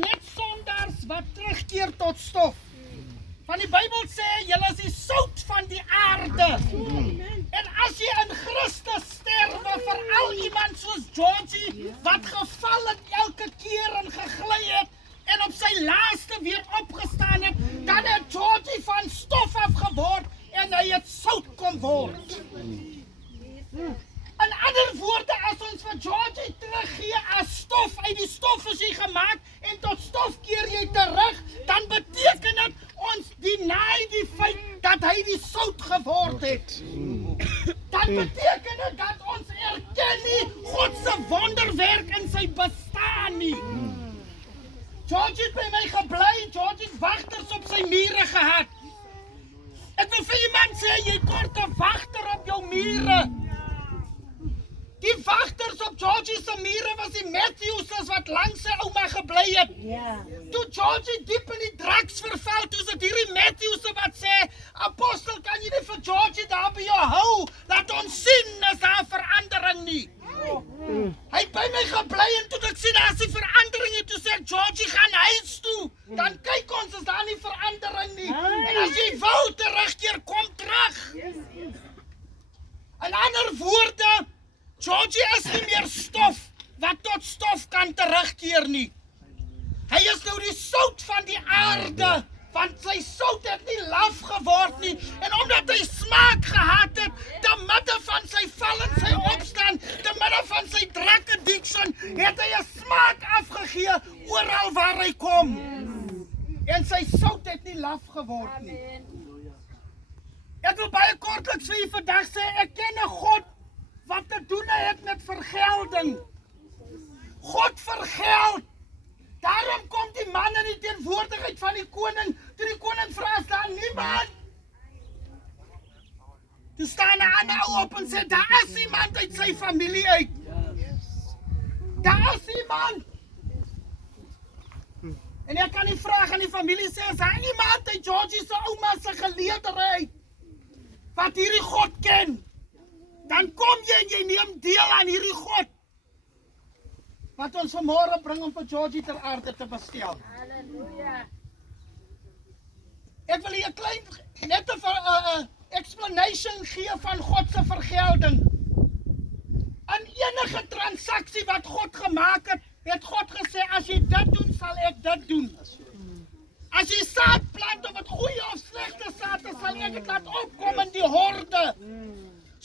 net sondaars wat terugkeer tot stof. Want die Bybel sê, julle is die sout van die aarde. En as jy in Christus sterwe, veral iemand soos Georgie, wat geval het elke keer en gegly het, en op sy laaste weer opgestaan het, dan het Georgie van stof afgeword, en hy het sout kom word. In ander woorde, as ons vir Georgie teruggee as stof, uit die stof is hy gemaak, en tot stof keer jy terug, dan beteken dit, ons deny die feit dat hy die sout geword het. Dan beteken dit dat ons erken nie God se wonderwerk in sy bestaan nie. Georgie het by my gebly, Georgie het wagters op sy mure gehad. Ek wil vir iemand sê, jy kort 'n wagter op jou mure. Die wagters op Georgie se mure was die Matthewses wat langs sy ouma gebly het. Toe Georgie diep in die drugs verval, toe is dit hierdie Matthewse wat sê, apostel, kan jy nie vir Georgie daar by jou hou, laat ons sien as daar verandering nie. Hy het by my gebly en toe ek sien as die verandering nie, toe sê ek, Georgie gaan huis toe, dan kyk ons as daar nie verandering nie. En as jy wil terugkeer, kom terug. In ander woorde, Georgie is nie meer stof wat tot stof kan terugkeer nie. Hy is nou die sout van die aarde, want sy sout het nie laf geword nie. En omdat hy smaak gehad het, te midde van sy val en sy opstaan, te midde van sy drug addiction, het hy 'n smaak afgegee oral waar hy kom. En sy sout het nie laf geword nie. Ek wil baie kortliks vir u vandag sê, ek ken 'n God wat te doen het met vergelding. God vergeld. Daarom kom die man in die teenwoordigheid van die koning, toe die koning vra, is daar niemand? Toe staan 'n ander ou op en sê, daar is iemand uit sy familie uit. Daar is iemand. En ek kan die vraag aan die familie sê, is daar iemand uit Georgie se ouma se geleedere uit, wat hierdie God ken? Dan kom jy en jy neem deel aan hierdie God, wat ons vanmôre bring om vir Georgie ter aarde te bestel. Halleluja. Ek wil hier 'n klein, net 'n explanation gee van God se vergelding. In enige transaksie wat God gemaak het, het God gesê, as jy dit doen, sal ek dit doen. As jy saad plant, of het goeie of slegte saad, dan sal ek dit laat opkom in die horde.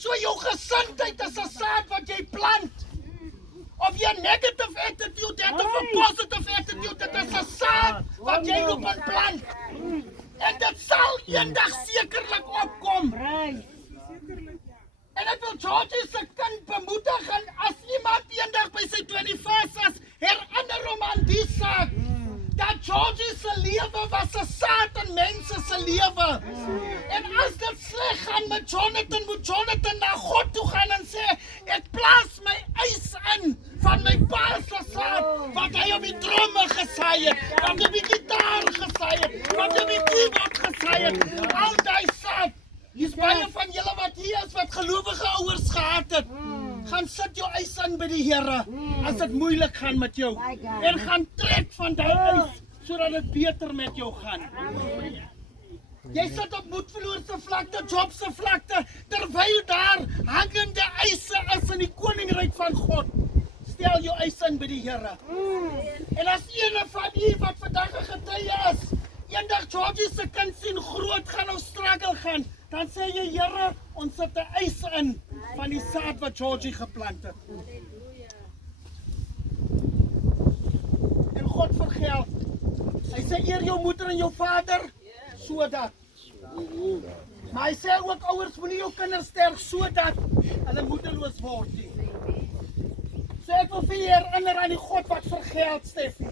So jou gesindheid is 'n saad wat jy plant. Of jy 'n negative attitude het of 'n positive attitude, dit is 'n saad wat jy moet plant. En dit sal eendag sekerlik opkom. En ek wil Georgie se kind bemoedig, en as iemand eendag by sy 21st is, herinner hom aan die saad. Dat Georgie se lewe was 'n saad in mense se lewe. En as dit sleg gaan met Jonathan, moet Jonathan na God toe gaan en sê, ek plaas my eis in van my pa se saad, wat hy op die tromme gesaai het, wat hy op die gitaar gesaai het, wat hy op die keyboard gesaai het, al die saad. Hier's baie van julle wat hier is, wat gelowige ouers gehad het. Gaan sit jou eis in by die Here, as dit moeilik gaan met jou. En gaan trek van die eis, sodat dit beter met jou gaan. Jy sit op moedverloorse vlakte, jobse vlakte, terwyl daar hangende eise is in die koninkryk van God. Stel jou eis in by die Here. En as een van u wat vandag 'n getuie is, eendag Georgie se kind sien groot gaan of struggle gaan, dan sê jy, Here, ons sit 'n eis in van die saad wat Georgie geplant het. En God vergeld. Hy sê, eer jou moeder en jou vader, sodat. Maar hy sê ook, ouers moenie jou kinders sterf, sodat hulle moedeloos word nie. So ek wil vir jou herinner aan die God wat vergeld, Steffie.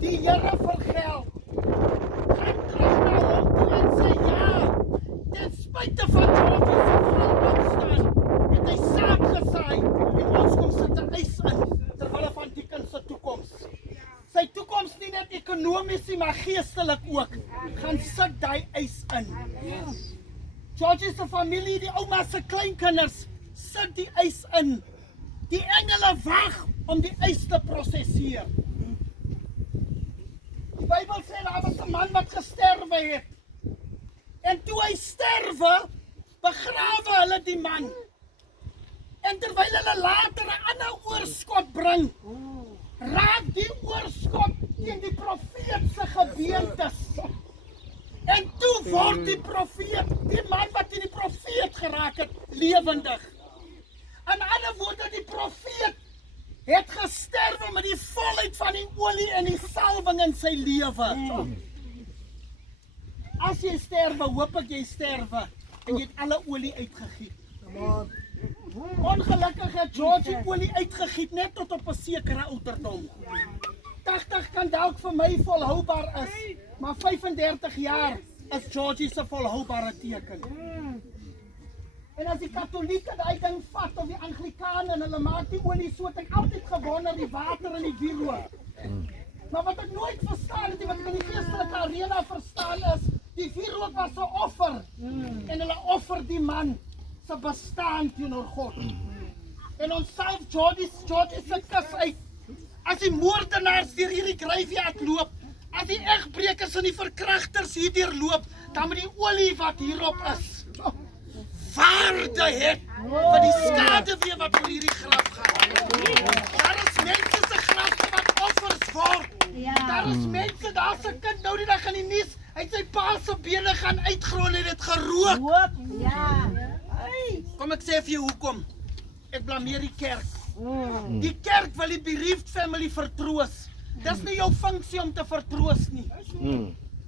Die Here vergeld. Gaan terug na hom toe en sê, ja, ten spyte van Georgie se opstaan, het hy saad gesaai, en ons kom sit 'n eis in, terwille van die kind se toekoms. Sy toekoms nie net ekonomies nie, maar geestelik ook. Gaan sit die eis in. Georgie se familie, die ouma se kleinkinders, sit die eis in. Die engele wag om die eis te prosesseer. Bybel sê, daar was 'n man wat gesterwe het. En toe hy sterwe, begrawe hulle die man. En terwyl hulle later 'n ander oorskot bring, raak die oorskot teen die profeet se gebeentes. En toe word die profeet, die man wat teen die profeet geraak het, lewendig. In ander woorde, die profeet het gesterwe met die volheid van die olie en die salwing in sy lewe. As jy sterwe, hoop ek jy sterwe en jy het alle olie uitgegiet. Ongelukkig het Georgie olie uitgegiet net tot op 'n sekere ouderdom. 80 kan dalk vir my volhoubaar is, maar 35 jaar is Georgie se volhoubare teken. En as die Katolieke daai ding vat of die Anglikane en hulle maak die olie so, het ek altyd gewonder die water en die wierook. Maar wat ek nooit verstaan het, wat ek in die geestelike arena verstaan is, die wierook was 'n offer en hulle offer die man se bestaan teenoor God. En ons self Georgie se kus uit. As die moordenaars deur hierdie graveyard loop, as die egbrekers en die verkragters hierdeur loop, dan moet die olie wat hierop is waarde het vir die skaduwee wat oor hierdie graf gaan. Daar is mense se grafte wat offers word. Daar is mense, daar's 'n kind nou die dag in die nuus, hy het sy pa se bene gaan uitgrond en dit gerook. Kom ek sê vir jou hoekom. Ek blameer die kerk. Die kerk wil die bereaved family vertroos. Dis nie jou funksie om te vertroos nie.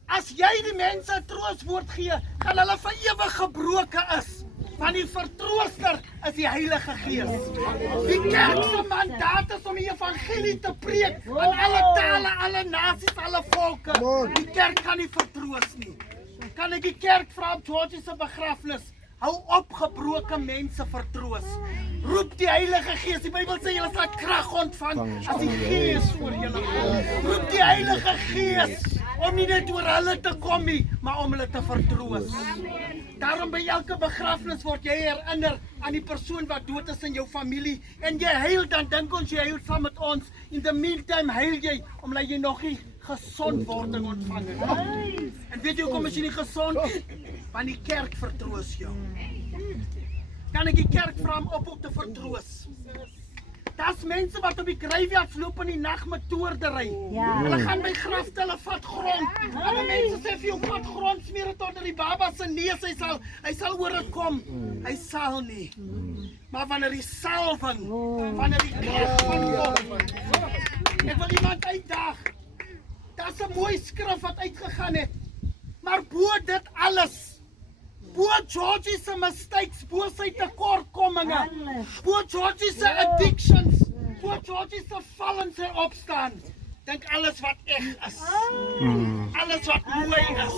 As jy die mense 'n troostwoord gee, gaan hulle vir ewig gebroken is. Want die vertrooster is die Heilige Gees. Die kerk se mandaat is om die evangelie te preek aan alle tale, alle nasies, alle volke. Die kerk kan nie vertroos nie. Kan ek die kerk vra op Georgie se begrafnis? Hou op gebroken mense vertroos. Roep die Heilige Gees. Die Bybel sê julle sal krag ontvang as die Gees oor julle kom. Roep die Heilige Gees om nie net oor hulle te kom nie, maar om hulle te vertroos. Daarom by elke begrafnis word jy herinner aan die persoon wat dood is in jou familie. En jy huil, dan dink ons jy huil saam met ons. In the meantime huil jy omdat jy nog nie gesondwording ontvang het. En weet jy hoekom is jy nie gesond? Want die kerk vertroos jou. Kan ek die kerk vra om op te vertroos? Daar's mense wat op die graveyards loop in die nag met toordery. Hulle gaan by grafte, hulle vat grond. Ander mense sê vir jou, vat grond, smeer dit onder die baba se neus, hy sal oor dit kom. Hy sal nie. Maar wanneer die salwing, wanneer die krag van God. Ek wil iemand uitdaag. Daar's 'n mooi skrif wat uitgegaan het. Maar bo dit alles, bo Georgie se mistakes, bo sy tekortkominge, bo Georgie se addictions, bo Georgie se val en sy opstaan, dink alles wat eg is, alles wat mooi is.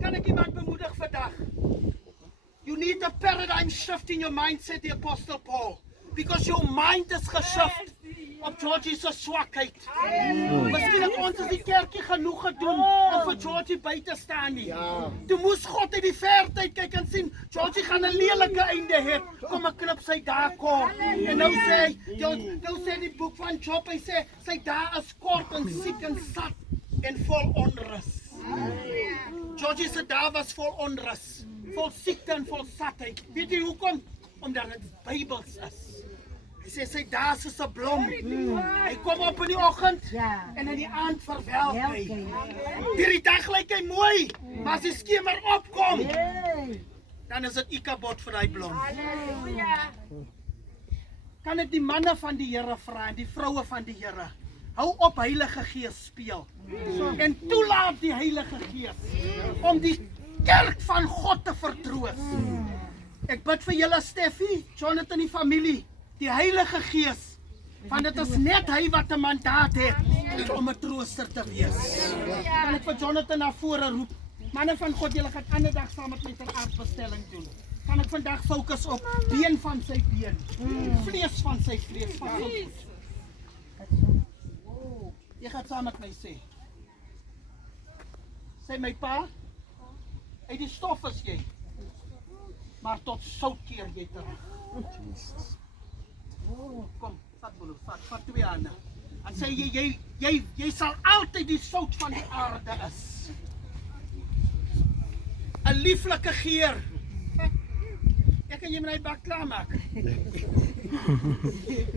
Kan ek iemand bemoedig vandag? You need a paradigm shift in your mindset, the Apostle Paul, because your mind is geshift op Georgie se swakheid. Miskien het ons as die kerkie genoeg gedoen om vir Georgie by te staan nie. Toe moes God uit die verte kyk en sien, Georgie gaan 'n lelike einde hê. Kom ek knip sy dae kort. En nou sê die boek van Job, hy sê sy dae is kort en siek en sat en vol onrus. Georgie se dae was vol onrus, vol siekte en vol satheid. Weet jy hoekom? Omdat dit Bybels is. Hy sê sy dae soos 'n blom. Hy kom op in die oggend en in die aand verwelk hy. Deur die dag lyk hy mooi, maar as die skemer opkom, dan is dit Ikabod vir daai blom. Kan ek die manne van die Here vra en die vroue van die Here, hou op Heilige Gees speel en toelaat die Heilige Gees om die kerk van God te vertroos. Ek bid vir julle Steffie, Jonathan die familie, die Heilige Gees, want dit is net hy wat 'n mandaat het om 'n trooster te wees. Kan ek vir Jonathan na vore roep? Manne van God, julle gaan ander dag saam met my ter aardbestelling doen. Kan ek vandag fokus op been van sy been, vlees van sy vlees, van sy voet. Jy gaan saam met my sê. Sê my pa, uit die stof is jy, maar tot sout keer jy terug. Kom, vat boelo, vat twee hande. Dan sê jy sal altyd die sout van die aarde is. 'n lieflike geur. Ek kan jy my bak klaarmaak.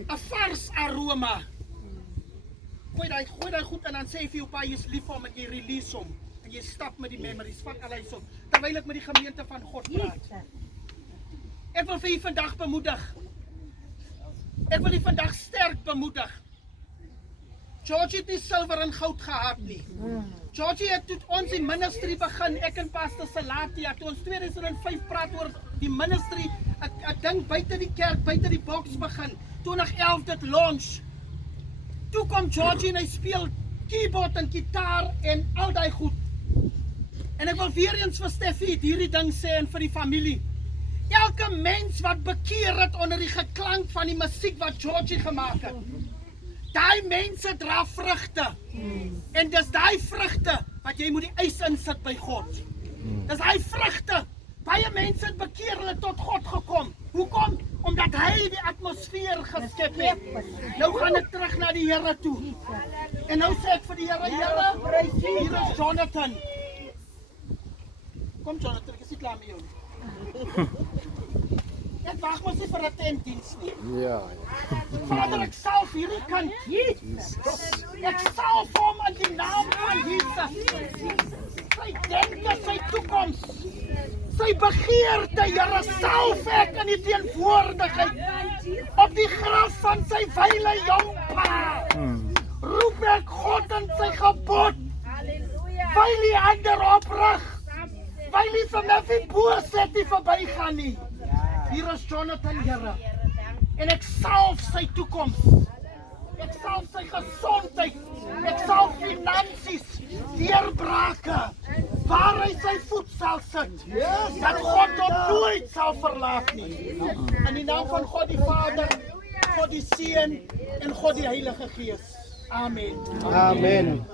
'n vars aroma. Gooi daai goed en dan sê vir jou pa jy's lief vir hom en jy release hom. En jy stap met die memories van al hy so. Terwyl ek met die gemeente van God praat. Ek wil vir u vandag bemoedig. Ek wil u vandag sterk bemoedig. Georgie het nie silwer en goud gehad nie. Georgie het toe ons die ministry begin, ek en Pastor Salatia, toe ons 2005 praat oor die ministry, ek dink buite die kerk, buite die boks begin, 2011 dit launch. Toe kom Georgie en hy speel keyboard en gitaar en al die goed. En ek wil weer eens vir Steffie hierdie ding sê en vir die familie. Elke mens wat bekeer het onder die geklank van die musiek wat Georgie gemaak het. Daai mense dra vrugte. En dis daai vrugte wat jy moet die eis insit by God. Dis daai vrugte. Baie mense het bekeer, hulle tot God gekom. Hoekom? Omdat hy die atmosfeer geskep het. Nou gaan ek terug na die Here toe. En nou sê ek vir die Here, Here, hier is Jonathan. Kom Jonathan, ek is nie klaar met jou. Ek wag mos nie vir 'n tentdiens nie. Ja. Vader, ek salf hierdie kant. Ek salf hom in die naam van Jesus. Sy denke, sy toekoms, sy begeerte, Here, salf ek in die teenwoordigheid op die graf van sy wyle jong pa. Roep ek God in sy gebod. Wyl die ander oprig. Wyl die vir Mephibosheth nie verbygaan nie. Hier is Jonathan, Here. En ek salf sy toekoms. Ek salf sy gesondheid. Ek salf finansies, deurbrake. Waar hy sy voet sal sit. Dat God hom nooit sal verlaat nie. In die naam van God die Vader, God die Seun en God die Heilige Gees. Amen. Amen.